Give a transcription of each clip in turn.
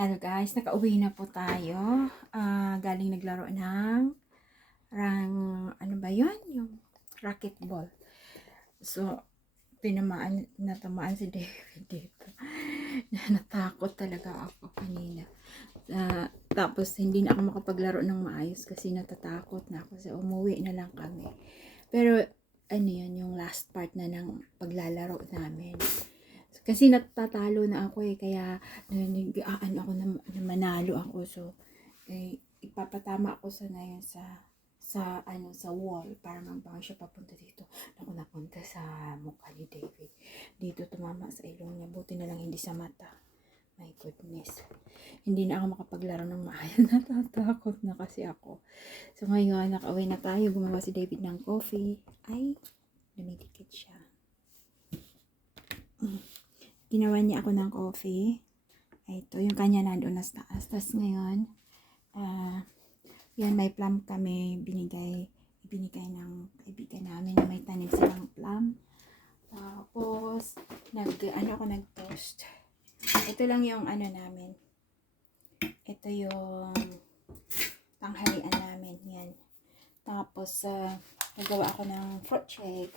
Hello guys, nakauwi na po tayo. Ah, galing naglaro ng rang, ano ba yun? Yung racquetball. So, tinamaan, natamaan si David dito. Natakot talaga ako kanina. Ah, tapos, hindi na ako makapaglaro ng maayos kasi natatakot na ako. So, umuwi na lang kami. Pero, ano yun, yung last part na ng paglalaro namin. Kasi natatalo na ako eh, kaya nag-aan ako na, na manalo ako. So, eh, ipapatama ako sa ngayon sa sa ano sa wall para magbang siya papunta dito. Ako napunta sa mukha ni David. Dito tumama sa ilong niya. Buti na lang hindi sa mata. My goodness. Hindi na ako makapaglaro ng maayos. Natatakot na kasi ako. So ngayon, nakauwi na tayo. Gumawa si David ng coffee. Ay, dumidikit siya. Mm. Ginawa niya ako ng coffee. Ito, yung kanya nandoon na sa taas. Tapos ngayon, ah, yan, may plum kami binigay, binigay ng kaibigan namin na may tanim silang plum. Tapos, nag, ano ako nag-toast. Ito lang yung ano namin. Ito yung tanghalian namin. Yan. Tapos, ah, nagawa ako ng fruit shake.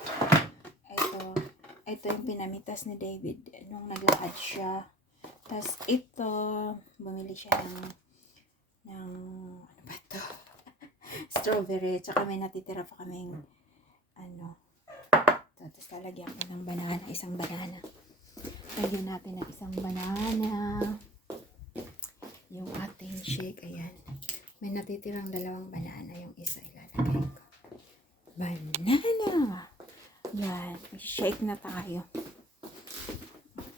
Ito, ito yung pinamitas ni David nung naglakad siya. Tapos, ito, bumili siya ng, ng, ano ba to? Strawberry. Tsaka may natitira pa kaming, ano, ito. Tapos, lalagyan ko ng banana, isang banana. Lagyan natin ng isang banana. Yung ating shake, ayan. May natitirang dalawang banana. Yung isa ilalagay ko. Banana! Yan. Shake na tayo.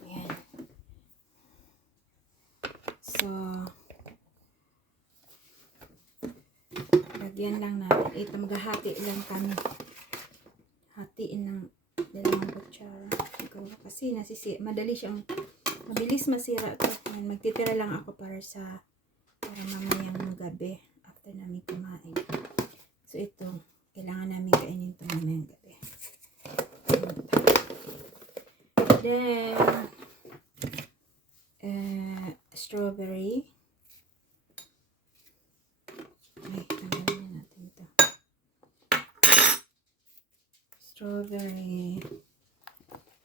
Ayan. So, lagyan lang natin. Ito, maghahati lang kami. Hatiin ng dalawang kutsara. Kasi nasisi, madali siyang, mabilis masira ito. Ayan, magtitira lang ako para sa, para mamayang gabi after namin kumain. So, ito, kailangan namin kainin ito mamayang gabi. Then, uh, strawberry. Ay, tanggalin na natin ito. Strawberry.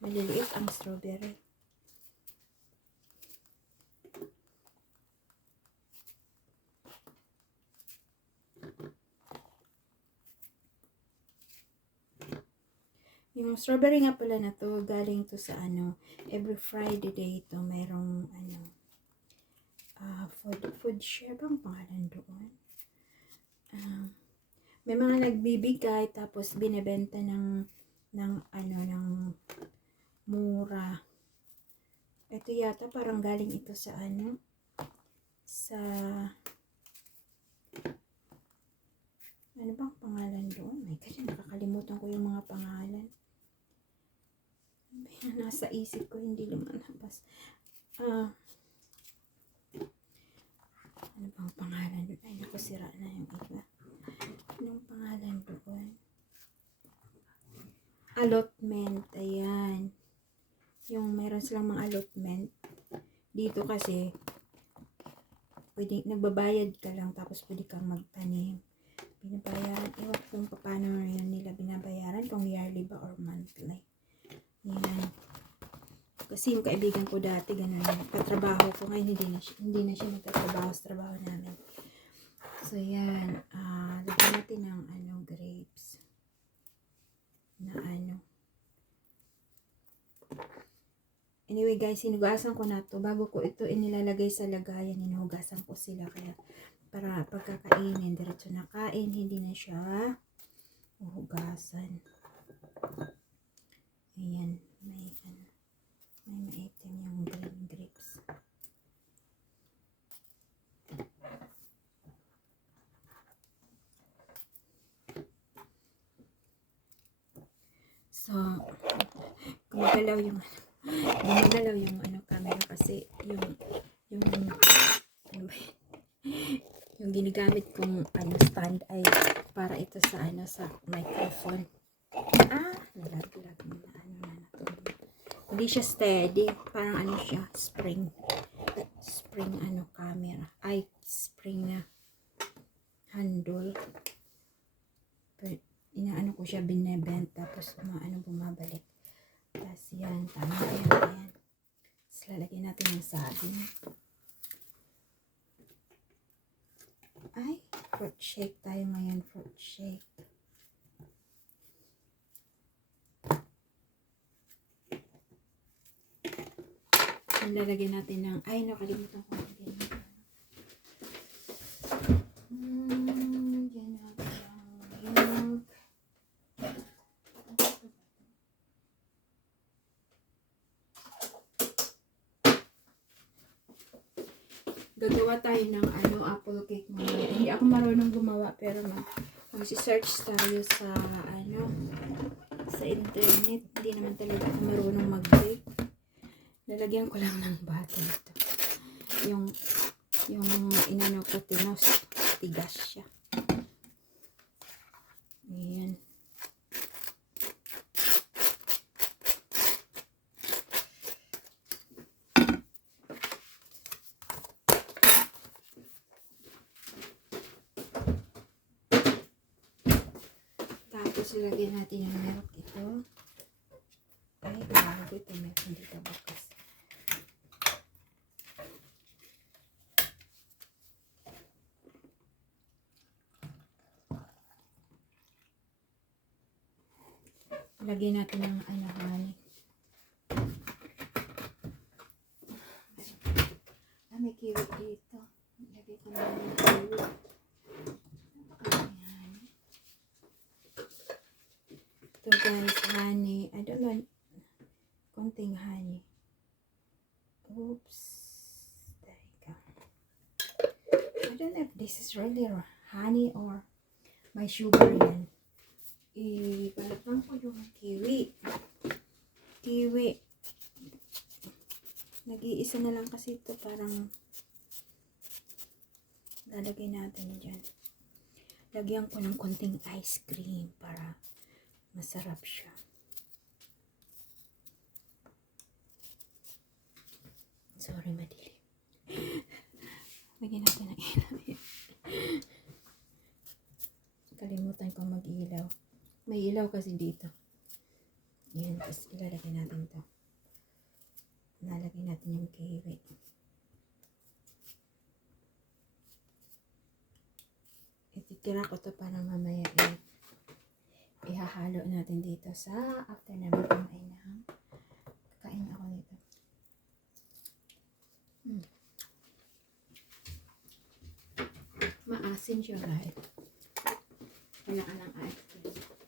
Maliliit ang strawberry. Yung strawberry nga pala na to, galing to sa ano, every Friday day ito, mayroong ano, ah food, food share bang pangalan doon? Ah, may mga nagbibigay tapos binebenta ng ng ano ng mura. Ito yata parang galing ito sa ano sa ano bang pangalan doon? May kasi nakakalimutan ko yung mga pangalan. Ano nasa isip ko, hindi lumalabas. Ah, ano bang pangalan doon? Ay, naku, sira na yung iba. Anong pangalan doon? Allotment, ayan. Yung meron silang mga allotment. Dito kasi, pwede, nagbabayad ka lang tapos pwede kang magtanim. Binabayaran, ewan ko kung paano yun nila binabayaran, kung yearly ba or monthly. Kasi yung kaibigan ko dati, ganun katrabaho ko. Ngayon, hindi na siya, hindi na siya magtatrabaho sa trabaho namin. So, yan. Ah, lagyan natin ng ano, grapes. Na ano. Anyway, guys, sinugasan ko na to. Bago ko ito inilalagay sa lagayan, hinugasan ko sila. Kaya, para pagkakainin, diretso na kain, hindi na siya uhugasan. Ayan, may ano, may maitim yung green grapes. So, gumagalaw yung ano, gumagalaw yung ano camera kasi yung yung ano ba yun? yung ginagamit kong ano stand ay para ito sa ano sa microphone. Ah, nalaglag na. Hindi siya steady, parang ano siya, spring. spring ano camera. Ay, spring na handle. Pero, inaano ko siya binebent tapos umaano bumabalik. Tapos yan, tama yan, yan. Lalagyan natin ng sabing. Ay, fruit shake tayo ngayon, fruit shake. Lalagyan natin ng, ay, nakalimutan ko Hmm, yan. Gagawa tayo ng ano, apple cake mamaya. Hindi ako marunong gumawa pero ma mag-search tayo sa ano sa internet. Hindi naman talaga ako marunong mag-bake. Lalagyan ko lang ng butter ito. Yung yung inano ko tinos, tigas siya. Ayan. Tapos ilagay natin yung milk ito. Ay, bago ito hindi ka bukas. Lagyan natin ng ano, honey. Ah, may kiwi dito. Lagay ko na ng kiwi. Ayan. Ito guys, honey. I don't know. Konting honey. Oops. There you go. I don't know if this is really honey or may sugar yan. Ibalatan ko yung kiwi. Kiwi. Nag-iisa na lang kasi ito parang lalagay natin dyan. Lagyan ko ng konting ice cream para masarap siya. Sorry, madilim. Lagyan natin ng ilaw. Kalimutan ko mag-ilaw. May ilaw kasi dito. Yan, tapos ilalagay natin to. Nalagay natin yung kiwi. Ititira ko to para mamaya eh, ihahalo natin dito sa after namin kumain ng kain ako nito. Hmm. Maasin siya. Kaya ka ng ice cream.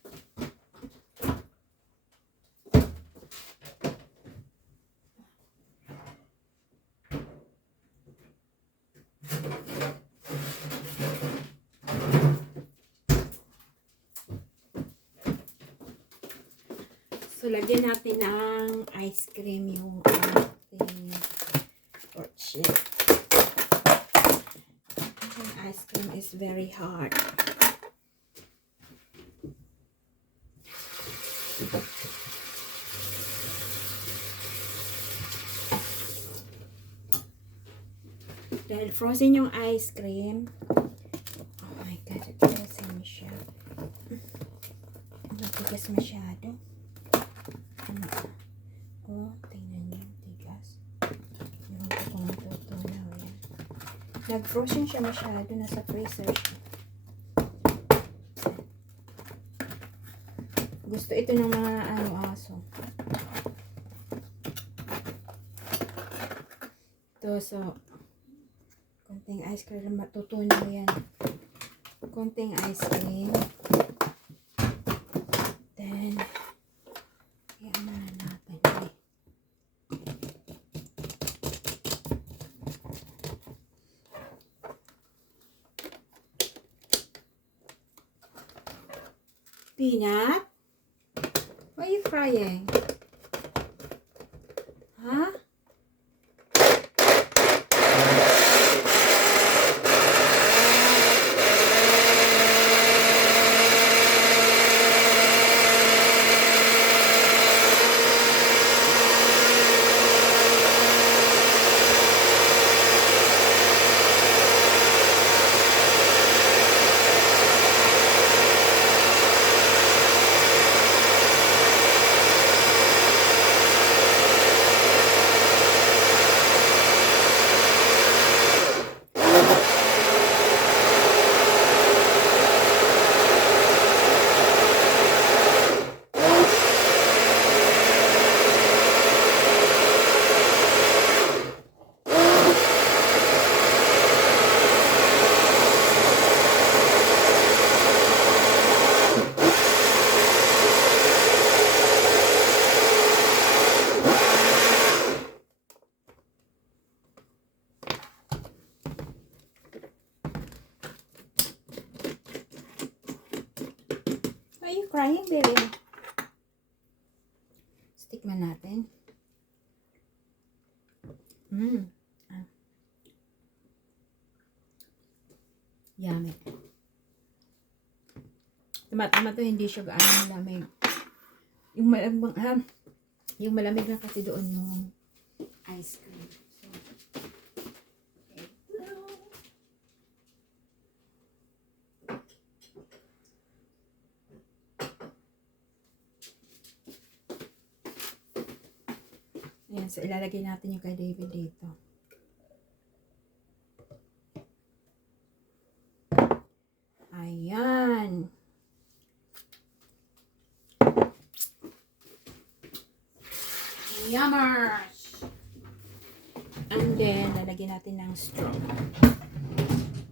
So, lagyan natin ng ice cream yung ating pork. Ang ice cream is very hard. Dahil frozen yung ice cream. Oh my God, frozen siya. Matigas masyado. Ano? Oh, tingnan niyo, tigas. Yung ko kung matutunaw yan. Nag-frozen siya masyado, nasa freezer. Gusto ito ng mga ano aso. Ito, so, konting ice cream, matutunaw yan. Konting ice cream. Then, yan na natin. eh. Peanut? Why are you frying? Huh? Why are you crying, baby? Stickman natin. Mmm. Ah. Yummy. Tama-tama to, hindi siya gaano malamig. Yung malamig, ah, yung malamig na kasi doon yung ice cream. So. Ayan, so ilalagay natin yung kay David dito. Ayan. Yummers! And then, lalagyan natin ng straw.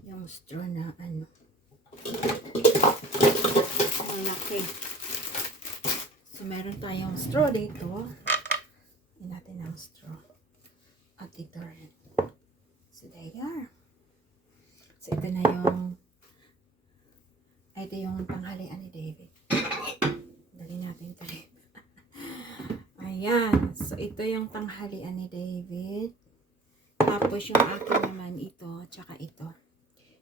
Yung straw na ano. Ang laki. So, meron tayong straw dito. Lagyan natin ng straw. At ito rin. So, there you are. So, ito na yung ito yung tanghalian ni David. Dali natin rin. Ayan. So, ito yung tanghalian ni David. Tapos, yung akin naman ito, tsaka ito.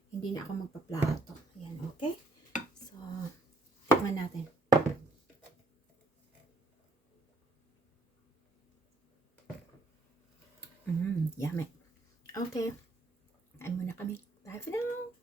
Hindi na ako magpaplato. Ayan, okay? So, tikman natin. Mmm, yummy. Okay. Kain muna kami. Bye for now.